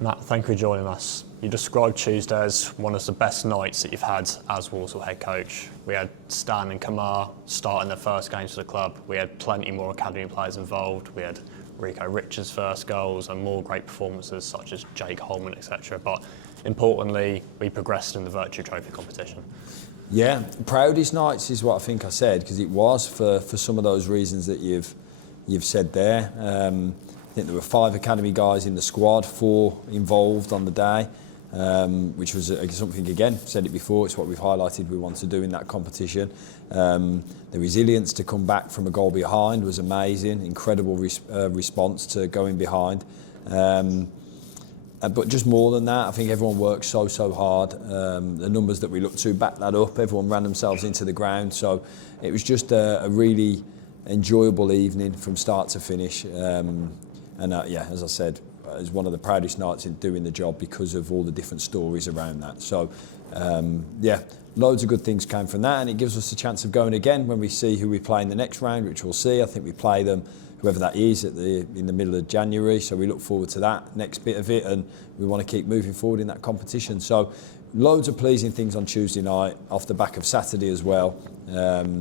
Matt, thank you for joining us. You described Tuesday as one of the best nights that you've had as Walsall head coach. We had Stan and Kamar starting their first games for the club. We had plenty more academy players involved. We had Rico Richards' first goals and more great performances such as Jake Holman, etc. But importantly, we progressed in the Virtue Trophy competition. Yeah, proudest nights is what I think I said, because it was for some of those reasons that you've said there. I think there were 5 academy guys in the squad, 4 involved on the day, which was something, again, said it before, it's what we've highlighted we want to do in that competition. The resilience to come back from a goal behind was amazing, incredible response to going behind. But just more than that, I think everyone worked so hard. The numbers that we looked to back that up, everyone ran themselves into the ground. So it was just a really enjoyable evening from start to finish. Yeah, as I said, it was one of the proudest nights in doing the job because of all the different stories around that. So yeah, loads of good things came from that, and it gives us a chance of going again when we see who we play in the next round, which we'll see. I think we play them, whoever that is, in the middle of January. So we look forward to that next bit of it, and we want to keep moving forward in that competition. So loads of pleasing things on Tuesday night, off the back of Saturday as well. Yeah,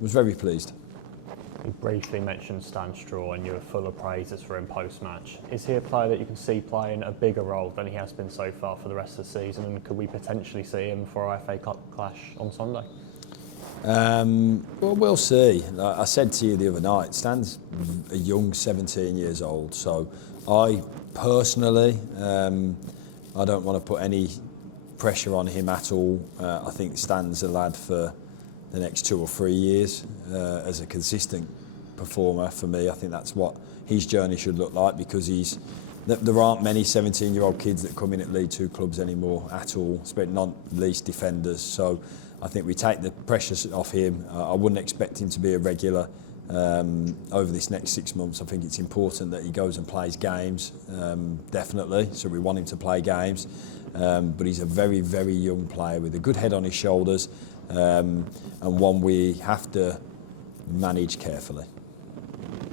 was very pleased. You briefly mentioned Stan Straw and you were full of praises for him post-match. Is he a player that you can see playing a bigger role than he has been so far for the rest of the season, and could we potentially see him for our FA Cup clash on Sunday? Well, we'll see. I said to you the other night, Stan's a young 17 years old, so I personally, I don't want to put any pressure on him at all. I think Stan's a lad for the next 2 or 3 years as a consistent performer for me. I think that's what his journey should look like, because there aren't many 17-year-old kids that come in at League 2 clubs anymore at all, especially not least defenders. So I think we take the pressure off him. I wouldn't expect him to be a regular over this next 6 months. I think it's important that he goes and plays games, definitely. So we want him to play games. But he's a very, very young player with a good head on his shoulders, and one we have to manage carefully.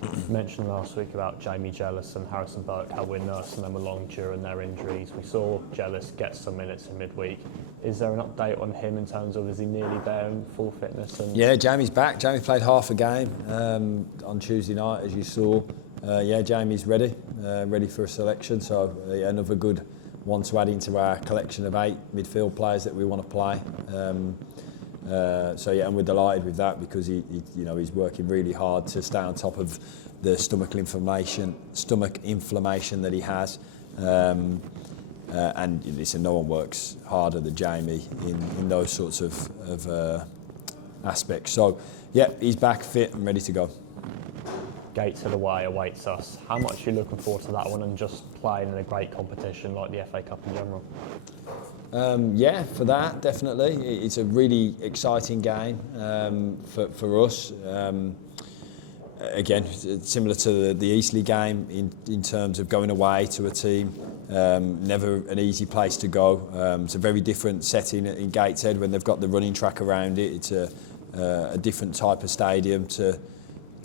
You mentioned last week about Jamie Jealous and Harrison Burke, how we're nursing them along during their injuries. We saw Jealous get some minutes in midweek. Is there an update on him in terms of, is he nearly there in full fitness? Yeah, Jamie's back. Jamie played half a game on Tuesday night, as you saw. Yeah, Jamie's ready for a selection. So another good one to add into our collection of 8 midfield players that we want to play. So yeah, and we're delighted with that, because he's working really hard to stay on top of the stomach inflammation that he has. And listen, no one works harder than Jamie in those sorts of aspects. So yeah, he's back fit and ready to go. Gateshead away awaits us. How much are you looking forward to that one, and just playing in a great competition like the FA Cup in general? Yeah, for that, definitely. It's a really exciting game for us. Again, similar to the Eastleigh game in terms of going away to a team. Never an easy place to go. It's a very different setting in Gateshead when they've got the running track around it. It's a different type of stadium to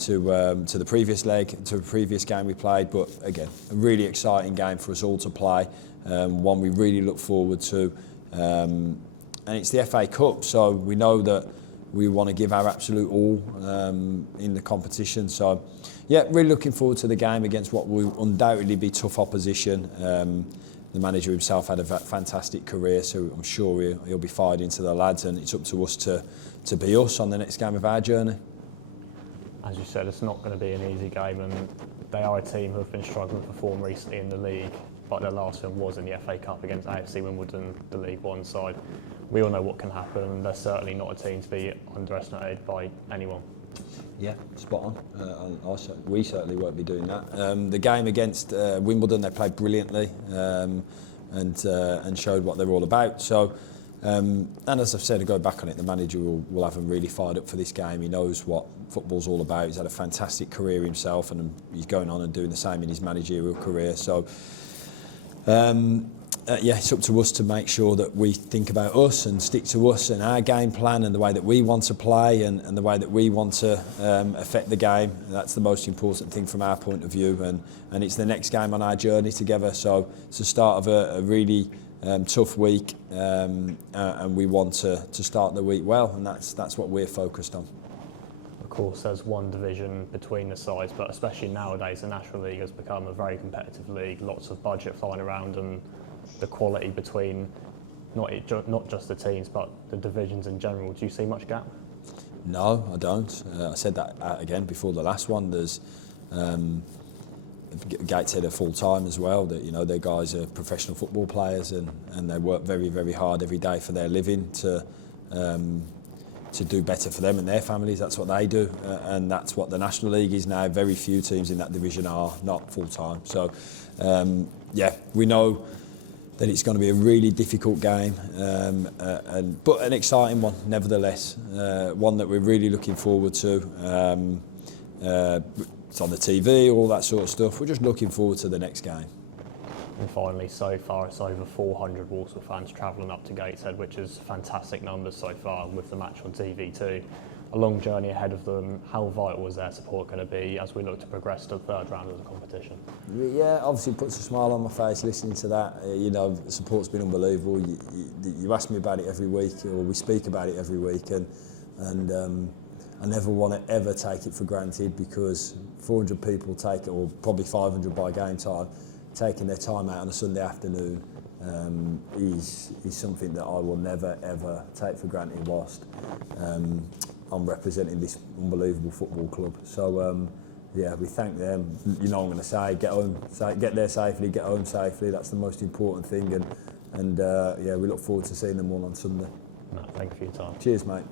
the previous leg, to the previous game we played. But again, a really exciting game for us all to play. One we really look forward to. And it's the FA Cup, so we know that we want to give our absolute all in the competition. So yeah, really looking forward to the game against what will undoubtedly be tough opposition. The manager himself had a fantastic career, so I'm sure he'll be fired into the lads, and it's up to us to be us on the next game of our journey. As you said, it's not going to be an easy game, and they are a team who have been struggling to perform recently in the league, but their last win was in the FA Cup against AFC Wimbledon, the League One side. We all know what can happen, and they're certainly not a team to be underestimated by anyone. Yeah, spot on. We certainly won't be doing that. The game against Wimbledon, they played brilliantly and showed what they're all about. So, and as I've said, to go back on it, the manager will have them really fired up for this game. He knows what football's all about. He's had a fantastic career himself, and he's going on and doing the same in his managerial career. So, it's up to us to make sure that we think about us and stick to us and our game plan and the way that we want to play and the way that we want to affect the game. That's the most important thing from our point of view, and it's the next game on our journey together. So it's the start of a really tough week, and we want to start the week well, and that's what we're focused on. Of course, there's one division between the sides, but especially nowadays, the National League has become a very competitive league. Lots of budget flying around, and the quality between not just the teams, but the divisions in general. Do you see much gap? No, I don't. I said that again before the last one. There's Gateshead are full time as well. That their guys are professional football players, and they work very, very hard every day for their living to do better for them and their families. That's what they do, and that's what the National League is now. Very few teams in that division are not full time. So, we know that it's going to be a really difficult game, but an exciting one nevertheless. One that we're really looking forward to. It's on the TV, all that sort of stuff. We're just looking forward to the next game. And finally, so far it's over 400 Walsall fans travelling up to Gateshead, which is fantastic numbers so far, with the match on TV too. A long journey ahead of them. How vital is their support going to be as we look to progress to the third round of the competition? Yeah, obviously it puts a smile on my face listening to that. The support's been unbelievable. You ask me about it every week, or we speak about it every week, and I never want to ever take it for granted, because 400 people take it, or probably 500 by game time, taking their time out on a Sunday afternoon is something that I will never ever take for granted whilst I'm representing this unbelievable football club. So we thank them. I'm going to say, get there safely, get home safely. That's the most important thing, and we look forward to seeing them all on Sunday. Matt, thank you for your time. Cheers, mate.